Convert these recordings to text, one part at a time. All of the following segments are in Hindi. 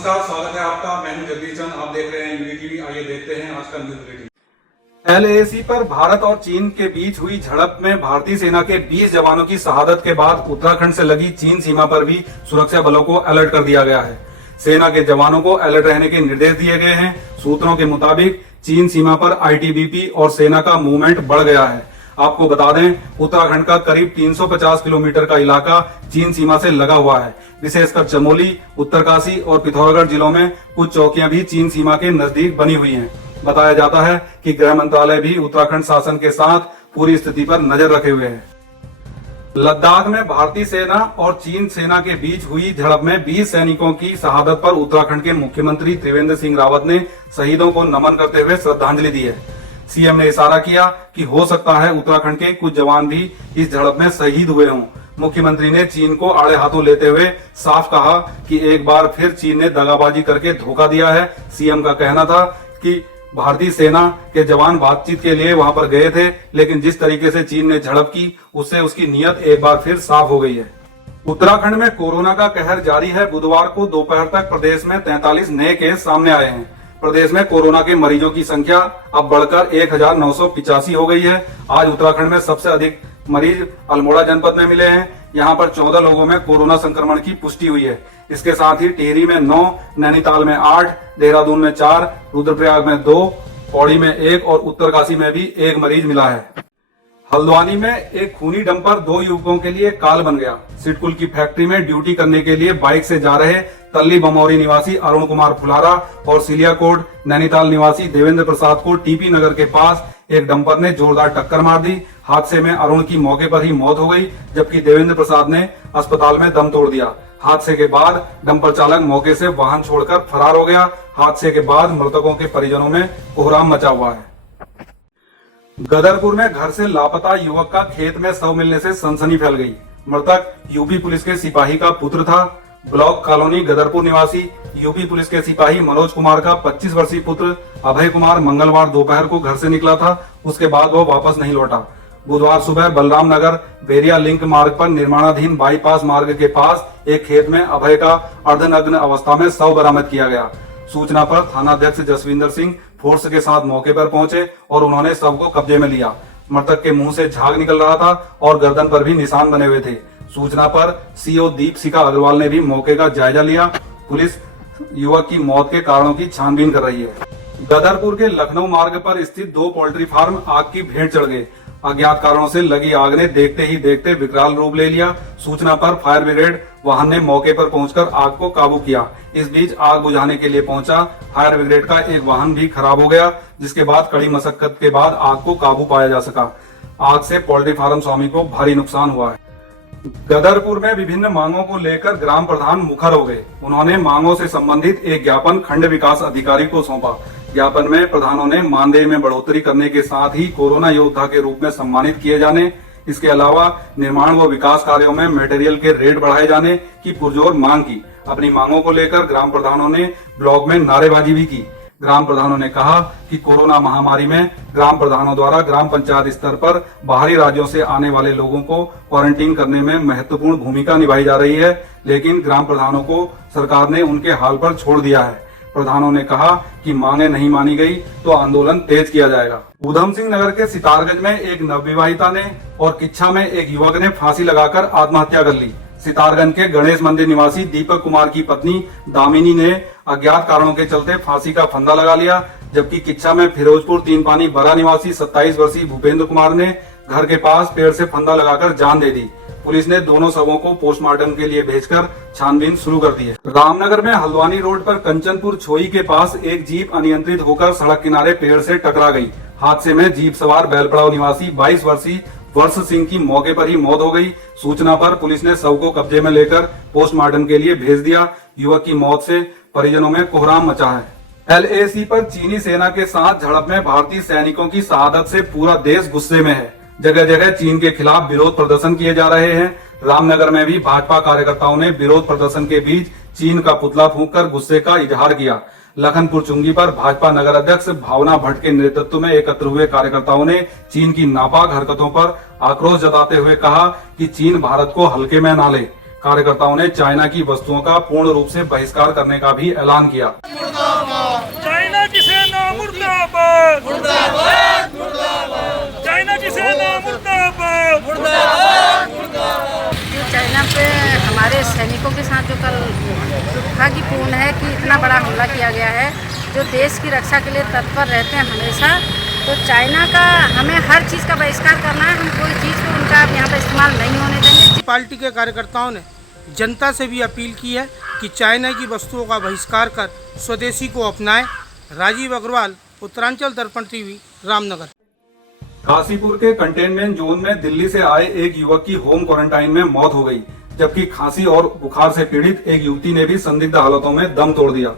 नमस्कार, स्वागत है आपका। मैं हूं जगदीश चंद, आप देख रहे हैं यूडी टीवी। आइए देखते हैं आज का न्यूज बुलेटिन। LAC पर भारत और चीन के बीच हुई झड़प में भारतीय सेना के 20 जवानों की शहादत के बाद उत्तराखंड से लगी चीन सीमा पर भी सुरक्षा बलों को अलर्ट कर दिया गया है। सेना के जवानों को अलर्ट रहने के निर्देश दिए गए हैं। सूत्रों के मुताबिक चीन सीमा पर ITBP और सेना का मूवमेंट बढ़ गया है। आपको बता दें, उत्तराखंड का करीब 350 किलोमीटर का इलाका चीन सीमा से लगा हुआ है। विशेषकर चमोली, उत्तरकाशी और पिथौरागढ़ जिलों में कुछ चौकियां भी चीन सीमा के नजदीक बनी हुई हैं। बताया जाता है कि गृह मंत्रालय भी उत्तराखंड शासन के साथ पूरी स्थिति पर नजर रखे हुए है। लद्दाख में भारतीय सेना और चीन सेना के बीच हुई झड़प में 20 सैनिकों की शहादत पर उत्तराखंड के मुख्यमंत्री त्रिवेंद्र सिंह रावत ने शहीदों को नमन करते हुए श्रद्धांजलि दी है। सीएम ने इशारा किया कि हो सकता है उत्तराखंड के कुछ जवान भी इस झड़प में शहीद हुए हों। मुख्यमंत्री ने चीन को आड़े हाथों लेते हुए साफ कहा कि एक बार फिर चीन ने दगाबाजी करके धोखा दिया है। सीएम का कहना था कि भारतीय सेना के जवान बातचीत के लिए वहां पर गए थे, लेकिन जिस तरीके से चीन ने झड़प की उससे उसकी नीयत एक बार फिर साफ हो गई है। उत्तराखंड में कोरोना का कहर जारी है। बुधवार को दोपहर तक प्रदेश में 43 नए केस सामने आए हैं। प्रदेश में कोरोना के मरीजों की संख्या अब बढ़कर 1985 हो गई है। आज उत्तराखंड में सबसे अधिक मरीज अल्मोड़ा जनपद में मिले हैं। यहाँ पर 14 लोगों में कोरोना संक्रमण की पुष्टि हुई है। इसके साथ ही टिहरी में 9, नैनीताल में 8, देहरादून में 4, रुद्रप्रयाग में 2, पौड़ी में 1 और उत्तरकाशी में भी 1 मरीज मिला है। हल्द्वानी में एक खूनी डंपर 2 युवकों के लिए काल बन गया। सिडकुल की फैक्ट्री में ड्यूटी करने के लिए बाइक से जा रहे तल्ली बमौरी निवासी अरुण कुमार फुलारा और सिलियाकोट नैनीताल निवासी देवेंद्र प्रसाद को टीपी नगर के पास एक डंपर ने जोरदार टक्कर मार दी। हादसे में अरुण की मौके पर ही मौत हो गई, जबकि देवेंद्र प्रसाद ने अस्पताल में दम तोड़ दिया। हादसे के बाद डंपर चालक मौके से वाहन छोड़कर फरार हो गया। हादसे के बाद मृतकों के परिजनों में कोहराम मचा हुआ है। गदरपुर में घर से लापता युवक का खेत में शव मिलने से सनसनी फैल गई। मृतक यूपी पुलिस के सिपाही का पुत्र था। ब्लॉक कॉलोनी गदरपुर निवासी यूपी पुलिस के सिपाही मनोज कुमार का 25 वर्षीय पुत्र अभय कुमार मंगलवार दोपहर को घर से निकला था। उसके बाद वो वापस नहीं लौटा। बुधवार सुबह बलराम नगर बेरिया लिंक मार्ग पर निर्माणाधीन बाईपास मार्ग के पास एक खेत में अभय का अर्धनग्न अवस्था में शव बरामद किया गया। सूचना पर थानाध्यक्ष जसविंदर सिंह फोर्स के साथ मौके पर पहुंचे और उन्होंने शव को कब्जे में लिया। मृतक के मुंह से झाग निकल रहा था और गर्दन पर भी निशान बने हुए थे। सूचना पर सीओ दीपशिखा अग्रवाल ने भी मौके का जायजा लिया। पुलिस युवक की मौत के कारणों की छानबीन कर रही है। गदरपुर के लखनऊ मार्ग पर स्थित 2 पोल्ट्री फार्म आग की भेंट चढ़ गए। अज्ञात कारणों से लगी आग ने देखते ही देखते विकराल रूप ले लिया। सूचना पर फायर ब्रिगेड वाहन ने मौके पर पहुंचकर आग को काबू किया। इस बीच आग बुझाने के लिए पहुंचा फायर ब्रिगेड का एक वाहन भी खराब हो गया, जिसके बाद कड़ी मशक्कत के बाद आग को काबू पाया जा सका। आग से पोल्ट्री फार्म स्वामी को भारी नुकसान हुआ है। गदरपुर में विभिन्न मांगों को लेकर ग्राम प्रधान मुखर हो गए। उन्होंने मांगों से संबंधित एक ज्ञापन खंड विकास अधिकारी को सौंपा। ज्ञापन में प्रधानों ने मानदेय में बढ़ोतरी करने के साथ ही कोरोना योद्धा के रूप में सम्मानित किए जाने, इसके अलावा निर्माण व विकास कार्यों में मटेरियल के रेट बढ़ाए जाने की पुरजोर मांग की। अपनी मांगों को लेकर ग्राम प्रधानों ने ब्लॉक में नारेबाजी भी की। ग्राम प्रधानों ने कहा कि कोरोना महामारी में ग्राम प्रधानों द्वारा ग्राम पंचायत स्तर पर बाहरी राज्यों से आने वाले लोगों को क्वारंटीन करने में महत्वपूर्ण भूमिका निभाई जा रही है, लेकिन ग्राम प्रधानों को सरकार ने उनके हाल पर छोड़ दिया है। प्रधानों ने कहा कि मांगे नहीं मानी गई तो आंदोलन तेज किया जाएगा। ऊधम सिंह नगर के सितारगंज में एक नवविवाहिता ने और किच्छा में एक युवक ने फांसी लगाकर आत्महत्या कर ली। सितारगंज के गणेश मंदिर निवासी दीपक कुमार की पत्नी दामिनी ने अज्ञात कारणों के चलते फांसी का फंदा लगा लिया, जबकि किच्छा में फिरोजपुर 3 पानी बरा निवासी 27 वर्षीय भूपेंद्र कुमार ने घर के पास पेड़ से फंदा लगाकर जान दे दी। पुलिस ने दोनों शवों को पोस्टमार्टम के लिए भेजकर छानबीन शुरू कर दी है। रामनगर में हल्द्वानी रोड पर कंचनपुर छोई के पास एक जीप अनियंत्रित होकर सड़क किनारे पेड़ से टकरा गई। हादसे में जीप सवार बैलपड़ाव निवासी 22 वर्षीय वर्ष सिंह की मौके पर ही मौत हो गई। सूचना पर पुलिस ने शव को कब्जे में लेकर पोस्टमार्टम के लिए भेज दिया। युवक की मौत से परिजनों में कोहराम मचा है। LAC पर चीनी सेना के साथ झड़प में भारतीय सैनिकों की शहादत से पूरा देश गुस्से में है। जगह जगह चीन के खिलाफ विरोध प्रदर्शन किए जा रहे हैं। रामनगर में भी भाजपा कार्यकर्ताओं ने विरोध प्रदर्शन के बीच चीन का पुतला फूंककर गुस्से का इजहार किया। लखनपुर चुंगी पर भाजपा नगर अध्यक्ष भावना भट्ट के नेतृत्व में एकत्र हुए कार्यकर्ताओं ने चीन की नापाक हरकतों पर आक्रोश जताते हुए कहा कि चीन भारत को हल्के में ना ले। कार्यकर्ताओं ने चाइना की वस्तुओं का पूर्ण रूप से बहिष्कार करने का भी ऐलान किया। चाइना की सेना मुर्दाबाद, मुर्दाबाद, मुर्दाबाद। चाइना की सेना मुर्दाबाद, मुर्दाबाद, मुर्दाबाद। चाइना पे हमारे सैनिकों के साथ जो कल दुर्भाग्यपूर्ण है कि इतना बड़ा हमला किया गया है, जो देश की रक्षा के लिए तत्पर रहते हैं हमेशा, तो चाइना का हमें हर चीज़ का बहिष्कार करना है। हम कोई चीज़ को उनका यहाँ पर इस्तेमाल नहीं होने देंगे। पार्टी के कार्यकर्ताओं ने जनता से भी अपील की है कि चाइना की वस्तुओं का बहिष्कार कर स्वदेशी को अपनाएं। राजीव अग्रवाल, उत्तरांचल दर्पण टीवी, रामनगर। काशीपुर के कंटेनमेंट जोन में दिल्ली से आए एक युवक की होम क्वारंटाइन में मौत हो गई, जबकि खांसी और बुखार से पीड़ित एक युवती ने भी संदिग्ध हालतों में दम तोड़ दिया।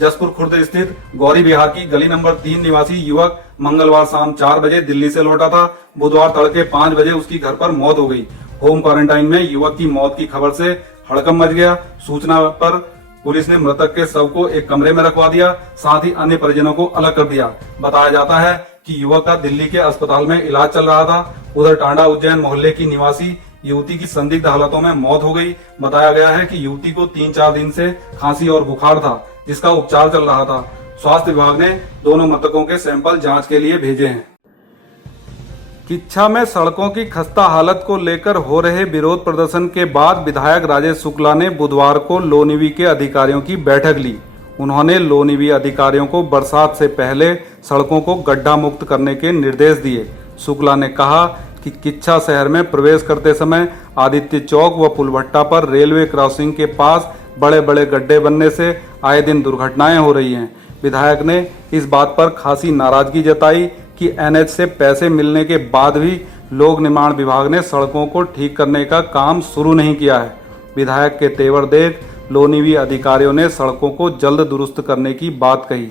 जसपुर खुर्द स्थित गौरी विहार की गली नंबर 3 निवासी युवक मंगलवार शाम 4 बजे दिल्ली से लौटा था। बुधवार तड़के 5 बजे उसकी घर पर मौत हो गई। होम क्वारंटाइन में युवक की मौत की खबर से हड़कंप मच गया। सूचना पर पुलिस ने मृतक के शव को एक कमरे में रखवा दिया, साथ ही अन्य परिजनों को अलग कर दिया। बताया जाता है कि युवक का दिल्ली के अस्पताल में इलाज चल रहा था। उधर टांडा उज्जैन मोहल्ले की निवासी युवती की संदिग्ध हालतों में मौत हो गई। बताया गया है कि युवती को 3-4 दिन से खांसी और बुखार था, जिसका उपचार चल रहा था। स्वास्थ्य विभाग ने दोनों मृतकों के सैंपल जांच के लिए भेजे हैं। किच्छा में सड़कों की खस्ता हालत को लेकर हो रहे विरोध प्रदर्शन के बाद विधायक राजेश शुक्ला ने बुधवार को लोनिवी के अधिकारियों की बैठक ली। उन्होंने लोनिवी अधिकारियों को बरसात से पहले सड़कों को गड्ढा मुक्त करने के निर्देश दिए। शुक्ला ने कहा कि किच्छा शहर में प्रवेश करते समय आदित्य चौक व पुलभट्टा पर रेलवे क्रॉसिंग के पास बड़े बड़े गड्ढे बनने से आए दिन दुर्घटनाएं हो रही हैं। विधायक ने इस बात पर खासी नाराजगी जताई कि एनएच से पैसे मिलने के बाद भी लोक निर्माण विभाग ने सड़कों को ठीक करने का काम शुरू नहीं किया है। विधायक के तेवर देख लोनिवी अधिकारियों ने सड़कों को जल्द दुरुस्त करने की बात कही।